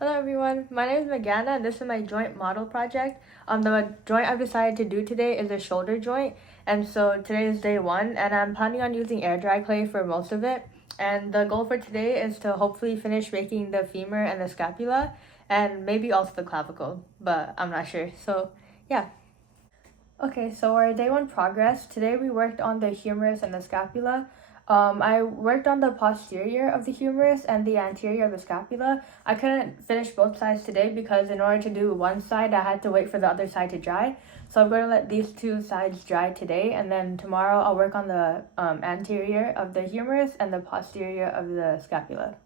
Hello everyone, my name is Meghana and this is my joint model project. The joint I've decided to do today is a shoulder joint, and so today is day one and I'm planning on using air dry clay for most of it. And the goal for today is to hopefully finish making the femur and the scapula and maybe also the clavicle, but I'm not sure. So yeah. Okay, so our day one progress. Today we worked on the humerus and the scapula. I worked on the posterior of the humerus and the anterior of the scapula. I couldn't finish both sides today because in order to do one side, I had to wait for the other side to dry. So I'm going to let these two sides dry today, and then tomorrow I'll work on the anterior of the humerus and the posterior of the scapula.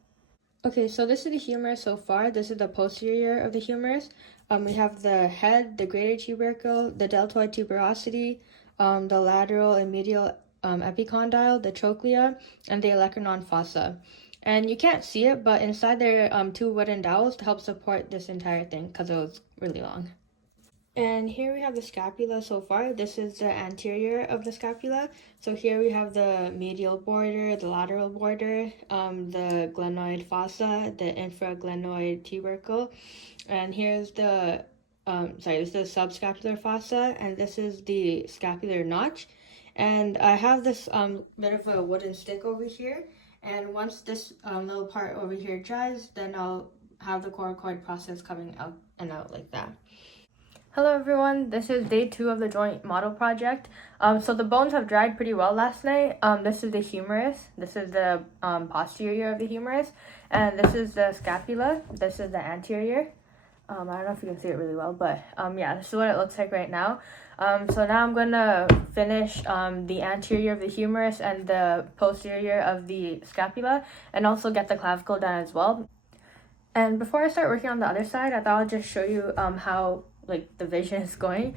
Okay, so this is the humerus so far. This is the posterior of the humerus. We have the head, the greater tubercle, the deltoid tuberosity, the lateral and medial epicondyle, the trochlea, and the olecranon fossa. And you can't see it, but inside there are two wooden dowels to help support this entire thing because it was really long. And here we have the scapula so far. This is the anterior of the scapula. So here we have the medial border, the lateral border, the glenoid fossa, the infraglenoid tubercle. And here's the, this is the subscapular fossa, and this is the scapular notch. And I have this bit of a wooden stick over here. And once this little part over here dries, then I'll have the coracoid process coming out and out like that. Hello everyone, this is day 2 of the joint model project. So the bones have dried pretty well last night. This is the humerus, this is the posterior of the humerus, and this is the scapula, this is the anterior. I don't know if you can see it really well, but yeah, this is what it looks like right now. So now I'm gonna finish the anterior of the humerus and the posterior of the scapula, and also get the clavicle done as well. And before I start working on the other side, I thought I'd just show you how the vision is going.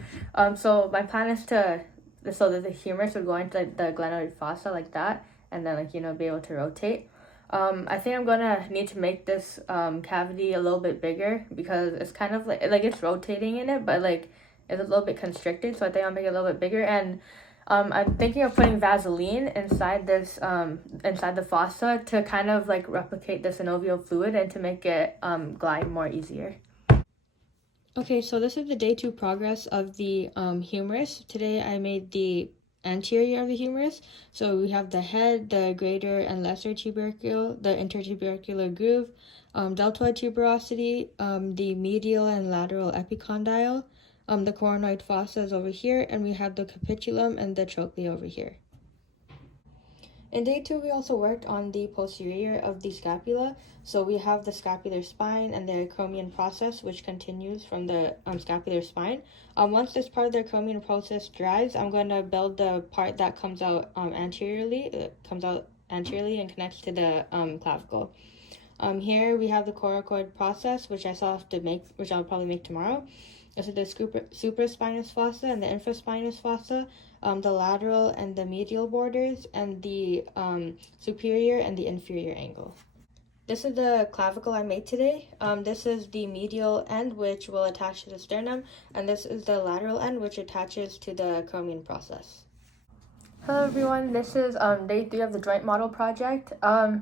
So my plan is so that the humerus would go into the glenoid fossa like that, and then be able to rotate. I think I'm gonna need to make this cavity a little bit bigger because it's kind of like it's rotating in it, but it's a little bit constricted. So I think I'll make it a little bit bigger, and I'm thinking of putting Vaseline inside this inside the fossa to kind of replicate the synovial fluid and to make it glide more easier. Okay, so this is the day 2 progress of the humerus. Today I made the anterior of the humerus. So we have the head, the greater and lesser tubercle, the intertubercular groove, deltoid tuberosity, the medial and lateral epicondyle, the coronoid fossa is over here, and we have the capitulum and the trochlea over here. In day 2, we also worked on the posterior of the scapula. So we have the scapular spine and the acromion process, which continues from the scapular spine. Once this part of the acromion process dries, I'm going to build the part that comes out anteriorly. It comes out anteriorly and connects to the clavicle. Here we have the coracoid process, which I still have to make, which I'll probably make tomorrow. This is the supraspinous fossa and the infraspinous fossa, the lateral and the medial borders, and the superior and the inferior angle. This is the clavicle I made today. This is the medial end, which will attach to the sternum, and this is the lateral end, which attaches to the acromion process. Hello everyone, this is day 3 of the joint model project.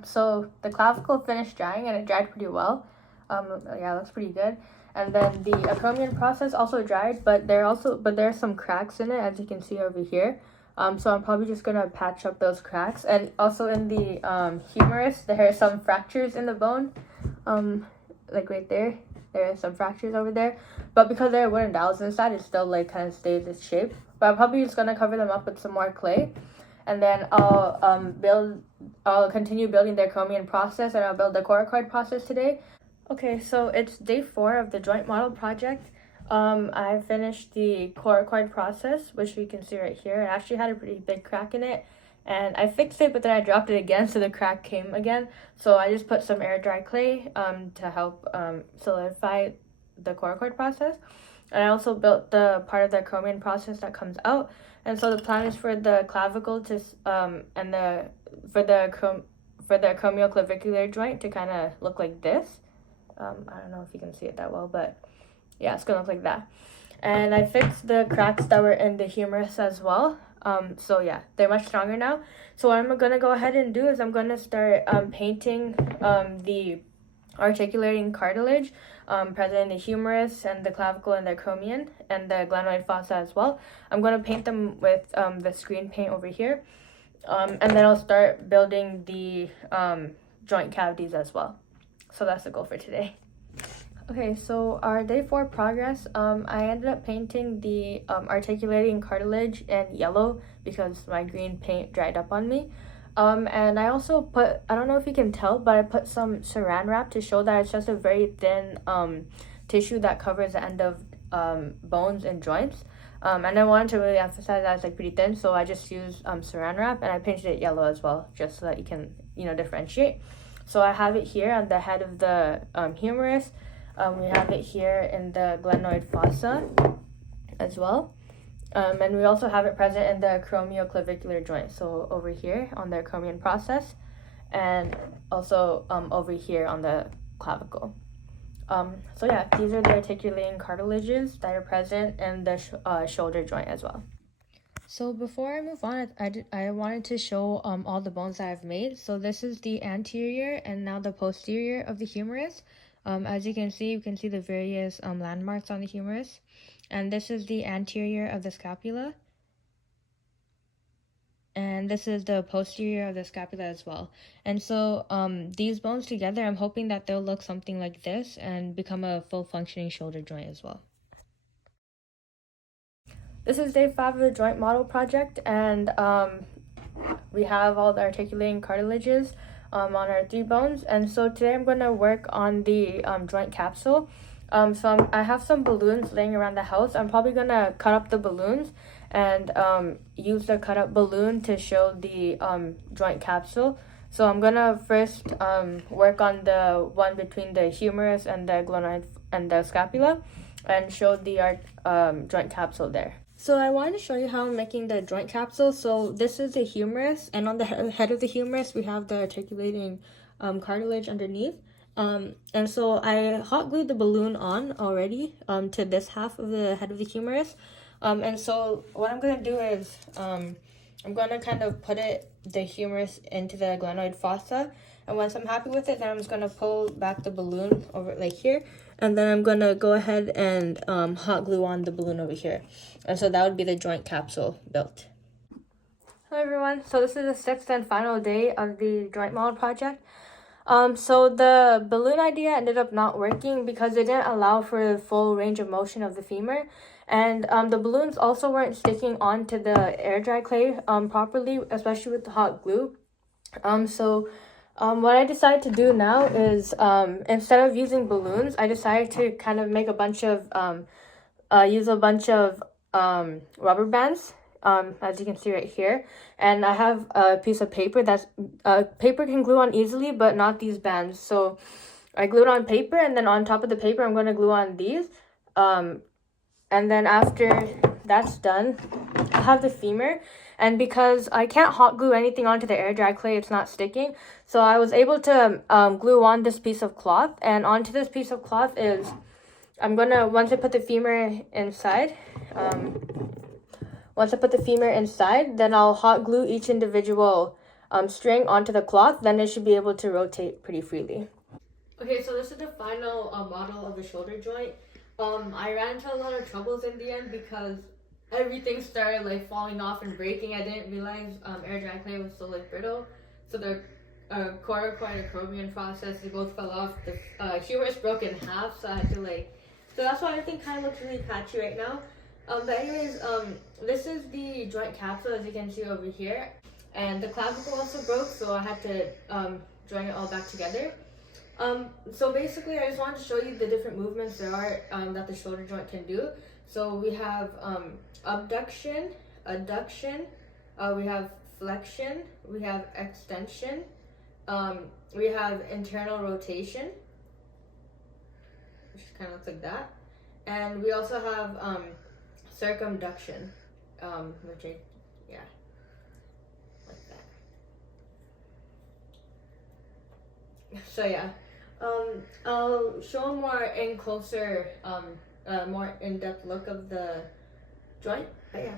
So the clavicle finished drying and it dried pretty well. Yeah, it looks pretty good. And then the acromion process also dried, but there are some cracks in it, as you can see over here. So I'm probably just gonna patch up those cracks. And also in the humerus, there are some fractures in the bone, right there. There are some fractures over there, but because there are wooden dowels inside, it still kind of stays its shape. But I'm probably just gonna cover them up with some more clay, and then I'll continue building the acromion process, and I'll build the coracoid process today. Okay, so it's day 4 of the joint model project. I finished the coracoid process, which you can see right here. It actually had a pretty big crack in it, and I fixed it, but then I dropped it again, so the crack came again. So I just put some air dry clay to help solidify the coracoid process. And I also built the part of the acromion process that comes out. And so the plan is for the clavicle to for the acromioclavicular joint to kind of look like this. I don't know if you can see it that well, but yeah, it's gonna look like that. And I fixed the cracks that were in the humerus as well. So yeah, they're much stronger now. So what I'm gonna go ahead and do is I'm gonna start painting the articulating cartilage present in the humerus and the clavicle and the acromion and the glenoid fossa as well. I'm going to paint them with the screen paint over here. And then I'll start building the joint cavities as well. So that's the goal for today. Okay, so our day 4 progress, I ended up painting the articulating cartilage in yellow because my green paint dried up on me. And I also put, I don't know if you can tell, but I put some saran wrap to show that it's just a very thin tissue that covers the end of bones and joints. And I wanted to really emphasize that it's like pretty thin, so I just used saran wrap, and I painted it yellow as well, just so that you can, differentiate. So I have it here on the head of the humerus. We have it here in the glenoid fossa as well. And we also have it present in the acromioclavicular joint, so over here on the acromion process, and also over here on the clavicle. So yeah, these are the articulating cartilages that are present in the shoulder joint as well. So before I move on, I wanted to show all the bones that I've made. So this is the anterior and now the posterior of the humerus. As you can see the various landmarks on the humerus. And this is the anterior of the scapula. And this is the posterior of the scapula as well. And so these bones together, I'm hoping that they'll look something like this and become a full functioning shoulder joint as well. This is day 5 of the joint model project, and we have all the articulating cartilages on our 3 bones. And so today I'm going to work on the joint capsule. I have some balloons laying around the house. I'm probably going to cut up the balloons and use the cut up balloon to show the joint capsule. So I'm going to first work on the one between the humerus and the glenoid and the scapula and show the joint capsule there. So I wanted to show you how I'm making the joint capsule. So this is the humerus, and on the head of the humerus, we have the articulating cartilage underneath. And so I hot glued the balloon on already to this half of the head of the humerus. And so what I'm going to do is I'm going to kind of put the humerus into the glenoid fossa. And once I'm happy with it, then I'm just going to pull back the balloon over like here. And then I'm going to go ahead and hot glue on the balloon over here. And so that would be the joint capsule built. Hello everyone. So this is the 6th and final day of the joint model project. So the balloon idea ended up not working because it didn't allow for the full range of motion of the femur. And the balloons also weren't sticking onto the air dry clay properly, especially with the hot glue. What I decided to do now is instead of using balloons, I decided to kind of make a bunch of use a bunch of rubber bands, as you can see right here. And I have a piece of paper that's paper can glue on easily, but not these bands. So I glued on paper, and then on top of the paper, I'm going to glue on these. And then after that's done, I have the femur. And because I can't hot glue anything onto the air dry clay, it's not sticking. So I was able to glue on this piece of cloth. And onto this piece of cloth is, once I put the femur inside, then I'll hot glue each individual string onto the cloth. Then it should be able to rotate pretty freely. Okay, so this is the final model of the shoulder joint. I ran into a lot of troubles in the end because everything started like falling off and breaking. I didn't realize air dry clay was so like brittle. So the coracoid acromion process, they both fell off. The humerus broke in half, so I had to so that's why everything kind of looks really patchy right now. But anyways, this is the joint capsule, as you can see over here. And the clavicle also broke, so I had to join it all back together. So basically, I just wanted to show you the different movements there are that the shoulder joint can do. So we have abduction, adduction, we have flexion, we have extension, we have internal rotation, which kind of looks like that. And we also have circumduction, which like that. So yeah, I'll show a more more in-depth look of the joint, but yeah.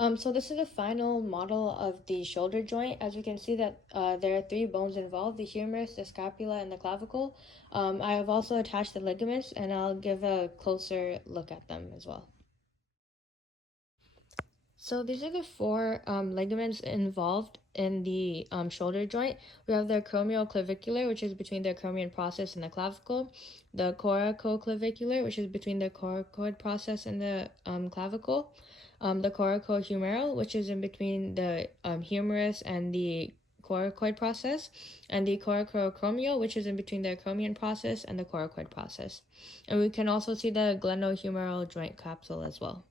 So this is the final model of the shoulder joint. As you can see that there are three bones involved, the humerus, the scapula, and the clavicle. I have also attached the ligaments, and I'll give a closer look at them as well. So these are the four ligaments involved in the shoulder joint. We have the acromioclavicular, which is between the acromion process and the clavicle. The coracoclavicular, which is between the coracoid process and the clavicle. The coracohumeral, which is in between the humerus and the coracoid process, and the coracoacromial, which is in between the acromion process and the coracoid process. And we can also see the glenohumeral joint capsule as well.